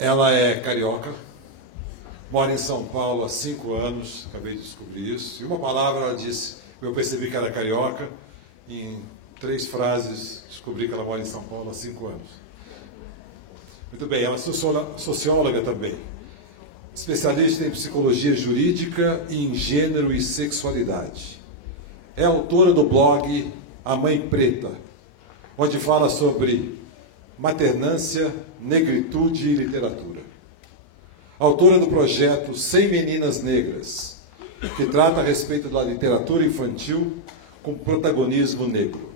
Ela é carioca, mora em São Paulo há 5 anos, acabei de descobrir isso. E uma palavra ela disse, eu percebi que era carioca, em 3 frases descobri que ela mora em São Paulo há 5 anos. Muito bem, ela é socióloga também, especialista em psicologia jurídica e em gênero e sexualidade. É autora do blog A Mãe Preta, onde fala sobre maternância, negritude e literatura. Autora do projeto 100 Meninas Negras, que trata a respeito da literatura infantil com protagonismo negro.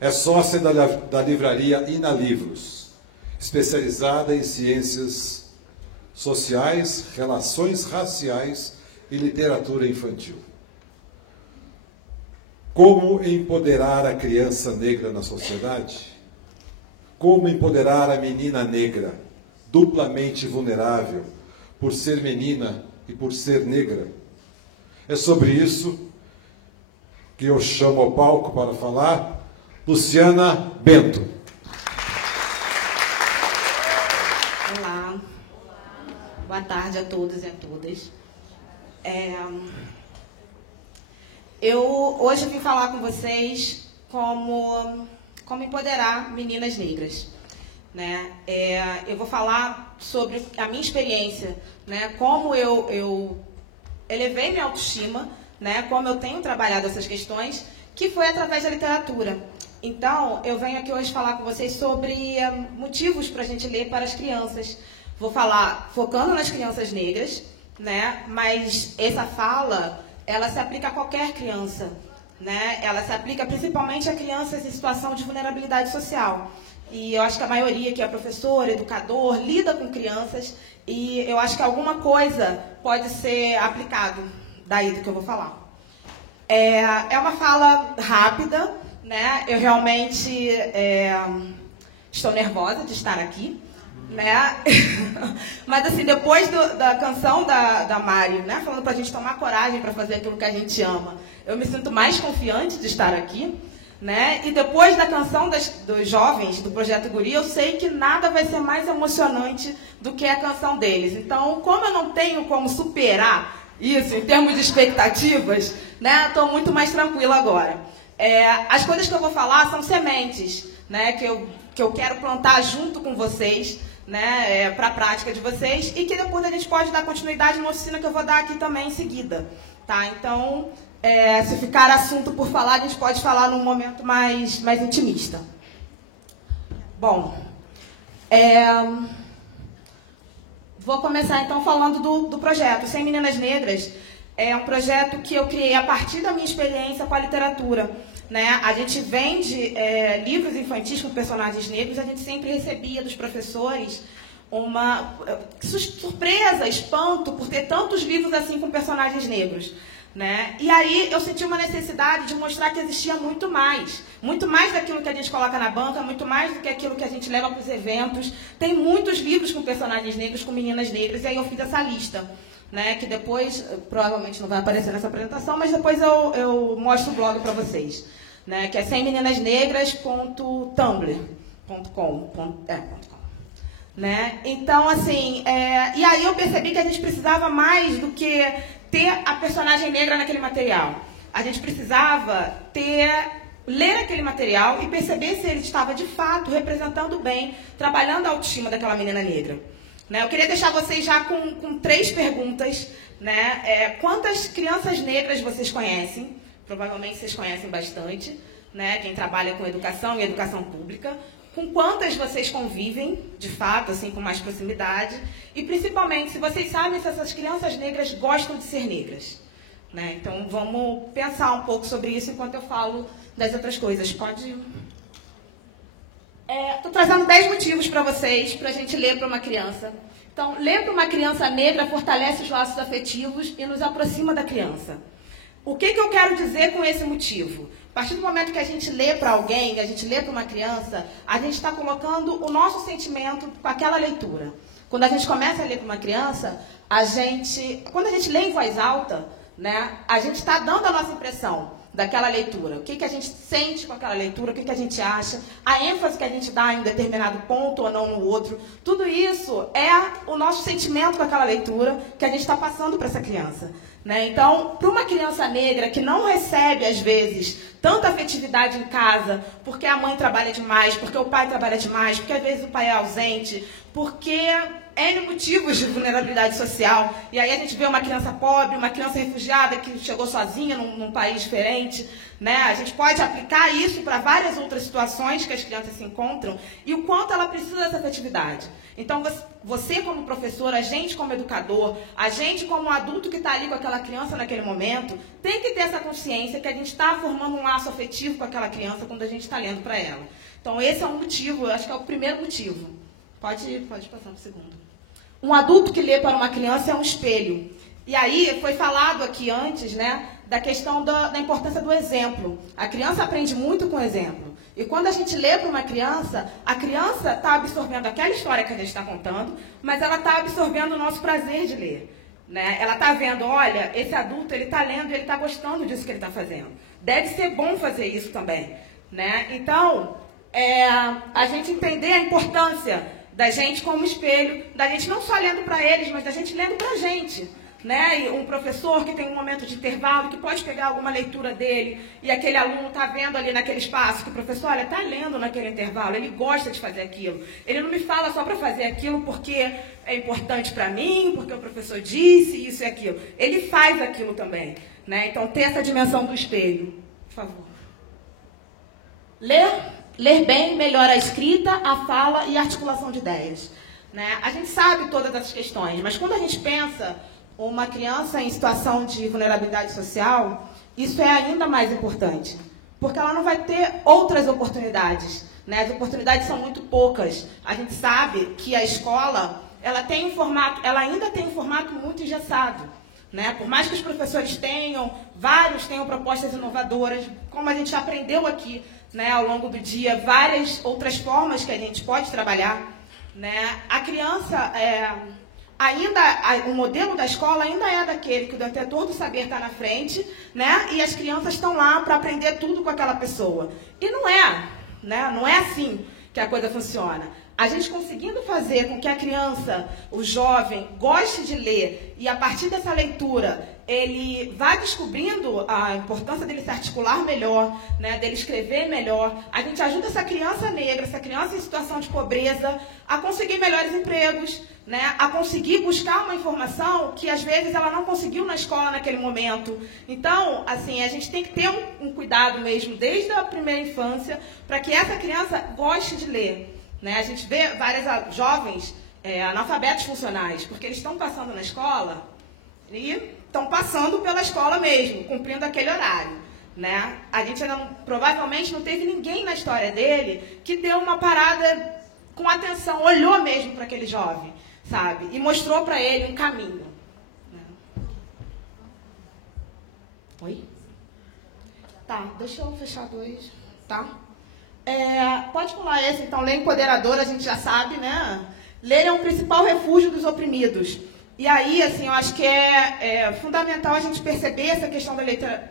É sócia da livraria Ina Livros, especializada em ciências sociais, relações raciais e literatura infantil. Como empoderar a criança negra na sociedade? Como empoderar a menina negra, duplamente vulnerável, por ser menina e por ser negra? É sobre isso que eu chamo ao palco para falar Luciana Bento. Olá, boa tarde a todos e a todas. Eu hoje vim falar com vocês como empoderar meninas negras, né? Eu vou falar sobre a minha experiência, né? Como eu elevei minha autoestima, né? Como eu tenho trabalhado essas questões, que foi através da literatura. Então, eu venho aqui hoje falar com vocês sobre motivos para a gente ler para as crianças. Vou falar focando nas crianças negras, né? Mas essa fala, ela se aplica a qualquer criança, né? Ela se aplica principalmente a crianças em situação de vulnerabilidade social. E eu acho que a maioria que é professor, educador, lida com crianças, e eu acho que alguma coisa pode ser aplicado daí do que eu vou falar. É uma fala rápida, né? Eu realmente estou nervosa de estar aqui, né? Mas assim, depois da canção da Mari, né, falando pra gente tomar coragem para fazer aquilo que a gente ama, eu me sinto mais confiante de estar aqui, né? E depois da canção dos jovens do Projeto Guri, eu sei que nada vai ser mais emocionante do que a canção deles. Então, como eu não tenho como superar isso em termos de expectativas, né, estou muito mais tranquila agora. As coisas que eu vou falar são sementes, né, que eu quero plantar junto com vocês, né, para a prática de vocês, e que depois a gente pode dar continuidade numa oficina que eu vou dar aqui também em seguida. Tá? Então, se ficar assunto por falar, a gente pode falar num momento mais intimista. Bom, vou começar então falando do projeto 100 Meninas Negras. É um projeto que eu criei a partir da minha experiência com a literatura, né? A gente vende livros infantis com personagens negros, a gente sempre recebia dos professores uma surpresa, espanto por ter tantos livros assim com personagens negros, né? E aí eu senti uma necessidade de mostrar que existia muito mais daquilo que a gente coloca na banca, muito mais do que aquilo que a gente leva para os eventos. Tem muitos livros com personagens negros, com meninas negras, e aí eu fiz essa lista, né, que depois, provavelmente não vai aparecer nessa apresentação, mas depois eu mostro o blog para vocês, né, que é 100meninanesnegras.tumblr.com. Né? Então, assim, e aí eu percebi que a gente precisava mais do que ter a personagem negra naquele material. A gente precisava ler aquele material e perceber se ele estava, de fato, representando bem, trabalhando a autoestima daquela menina negra. Né? Eu queria deixar vocês já com 3 perguntas. Né? Quantas crianças negras vocês conhecem? Provavelmente vocês conhecem bastante, né? Quem trabalha com educação e educação pública. Com quantas vocês convivem, de fato, assim, com mais proximidade? E, principalmente, se vocês sabem se essas crianças negras gostam de ser negras. Né? Então, vamos pensar um pouco sobre isso enquanto eu falo das outras coisas. Pode... Estou trazendo 10 motivos para vocês, para a gente ler para uma criança. Então, ler para uma criança negra fortalece os laços afetivos e nos aproxima da criança. O que eu quero dizer com esse motivo? A partir do momento que a gente lê para alguém, que a gente lê para uma criança, a gente está colocando o nosso sentimento com aquela leitura. Quando a gente começa a ler para uma criança, quando a gente lê em voz alta, né, a gente está dando a nossa impressão daquela leitura. O que a gente sente com aquela leitura, o que a gente acha, a ênfase que a gente dá em determinado ponto ou não no outro. Tudo isso é o nosso sentimento com aquela leitura que a gente está passando para essa criança. Né? Então, para uma criança negra que não recebe, às vezes, tanta afetividade em casa, porque a mãe trabalha demais, porque o pai trabalha demais, porque às vezes o pai é ausente, porque N motivos de vulnerabilidade social. E aí a gente vê uma criança pobre, uma criança refugiada que chegou sozinha num país diferente. Né? A gente pode aplicar isso para várias outras situações que as crianças se encontram e o quanto ela precisa dessa afetividade. Então, você como professor, a gente como educador, a gente como adulto que está ali com aquela criança naquele momento, tem que ter essa consciência que a gente está formando um laço afetivo com aquela criança quando a gente está lendo para ela. Então, esse é um motivo, eu acho que é o primeiro motivo. Pode passar para o segundo. Um adulto que lê para uma criança é um espelho. E aí, foi falado aqui antes, né, da questão da importância do exemplo. A criança aprende muito com o exemplo. E quando a gente lê para uma criança, a criança está absorvendo aquela história que a gente está contando, mas ela está absorvendo o nosso prazer de ler. Né? Ela está vendo, olha, esse adulto ele está lendo e ele está gostando disso que ele está fazendo. Deve ser bom fazer isso também. Né? Então, a gente entender a importância da gente como espelho, da gente não só lendo para eles, mas da gente lendo para a gente. Né? E um professor que tem um momento de intervalo, que pode pegar alguma leitura dele, e aquele aluno está vendo ali naquele espaço, que o professor, olha, está lendo naquele intervalo, ele gosta de fazer aquilo. Ele não me fala só para fazer aquilo porque é importante para mim, porque o professor disse isso e aquilo. Ele faz aquilo também. Né? Então, ter essa dimensão do espelho. Por favor. Ler bem melhora a escrita, a fala e a articulação de ideias. Né? A gente sabe todas essas questões, mas quando a gente pensa uma criança em situação de vulnerabilidade social, isso é ainda mais importante, porque ela não vai ter outras oportunidades. Né? As oportunidades são muito poucas. A gente sabe que a escola ela ainda tem um formato muito engessado. Né? Por mais que os professores vários tenham propostas inovadoras, como a gente aprendeu aqui, né, ao longo do dia, várias outras formas que a gente pode trabalhar. Né? A criança, o modelo da escola ainda é daquele que o detentor do saber está na frente, né? E as crianças estão lá para aprender tudo com aquela pessoa. E não é, né? Não é assim que a coisa funciona. A gente conseguindo fazer com que a criança, o jovem, goste de ler e a partir dessa leitura ele vá descobrindo a importância dele se articular melhor, né, dele escrever melhor, a gente ajuda essa criança negra, essa criança em situação de pobreza, a conseguir melhores empregos, né, a conseguir buscar uma informação que às vezes ela não conseguiu na escola naquele momento. Então, assim, a gente tem que ter um cuidado mesmo desde a primeira infância para que essa criança goste de ler. Né? A gente vê várias jovens analfabetos funcionais, porque eles estão passando na escola e estão passando pela escola mesmo, cumprindo aquele horário. Né? A gente provavelmente não teve ninguém na história dele que deu uma parada com atenção, olhou mesmo para aquele jovem, sabe? E mostrou para ele um caminho. Né? Oi? Tá, deixa eu fechar dois, tá? Pode pular esse, então, ler empoderador, a gente já sabe, né? Ler é o principal refúgio dos oprimidos. E aí, assim, eu acho que é fundamental a gente perceber essa questão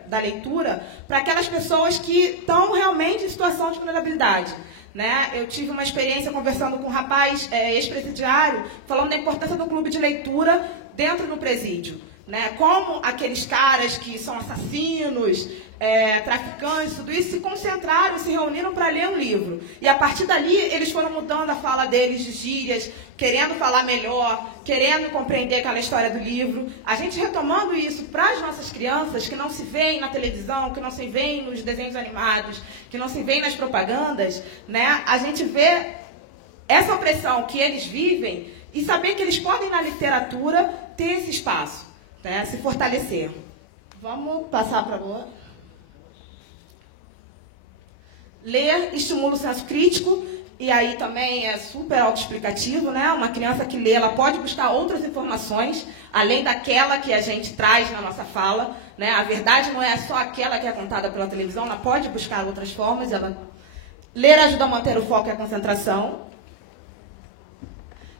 da leitura para aquelas pessoas que estão realmente em situação de vulnerabilidade. Né? Eu tive uma experiência conversando com um rapaz ex-presidiário, falando da importância do clube de leitura dentro do presídio. Né? Como aqueles caras que são assassinos, traficantes, tudo isso, se concentraram, se reuniram para ler um livro. E a partir dali, eles foram mudando a fala deles de gírias, querendo falar melhor, querendo compreender aquela história do livro. A gente retomando isso para as nossas crianças, que não se veem na televisão, que não se veem nos desenhos animados, que não se veem nas propagandas, né? A gente vê essa opressão que eles vivem e saber que eles podem, na literatura, ter esse espaço, né? Se fortalecer. Vamos passar para a boa. Ler estimula o senso crítico, e aí também é super autoexplicativo, né? Uma criança que lê, ela pode buscar outras informações, além daquela que a gente traz na nossa fala, né? A verdade não é só aquela que é contada pela televisão, ela pode buscar outras formas. Ler ajuda a manter o foco e a concentração.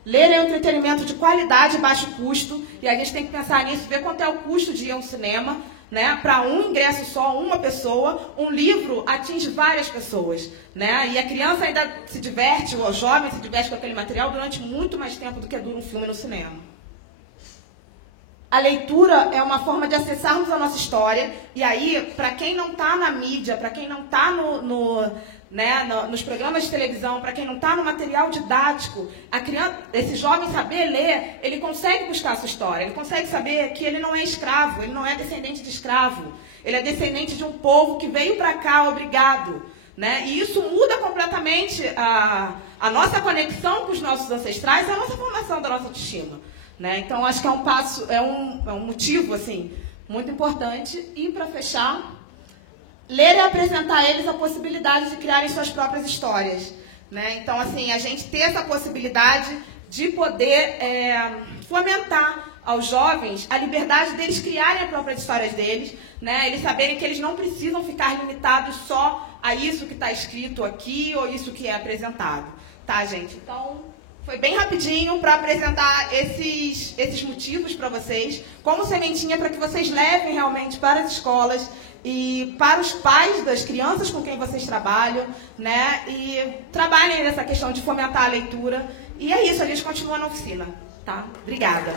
Ler é um entretenimento de qualidade e baixo custo, e a gente tem que pensar nisso, ver quanto é o custo de ir ao cinema, né? Para um ingresso só, uma pessoa, um livro atinge várias pessoas, né? E a criança ainda se diverte, ou o jovem se diverte com aquele material durante muito mais tempo do que dura um filme no cinema. A leitura é uma forma de acessarmos a nossa história, e aí, para quem não está na mídia, para quem não está nos programas de televisão, para quem não está no material didático, esse jovem saber ler, ele consegue buscar a sua história, ele consegue saber que ele não é escravo, ele não é descendente de escravo, ele é descendente de um povo que veio para cá obrigado, né? E isso muda completamente a nossa conexão com os nossos ancestrais e a nossa formação da nossa autoestima, né? Então, acho que é um passo, é um motivo assim, muito importante. E, para fechar, ler e apresentar a eles a possibilidade de criarem suas próprias histórias, né? Então, assim, a gente ter essa possibilidade de poder fomentar aos jovens a liberdade deles criarem as próprias histórias deles, né? Eles saberem que eles não precisam ficar limitados só a isso que está escrito aqui ou isso que é apresentado, tá, gente? Então, foi bem rapidinho para apresentar esses motivos para vocês, como sementinha para que vocês levem realmente para as escolas e para os pais das crianças com quem vocês trabalham, né? E trabalhem nessa questão de fomentar a leitura. E é isso, a gente continua na oficina, tá? Obrigada.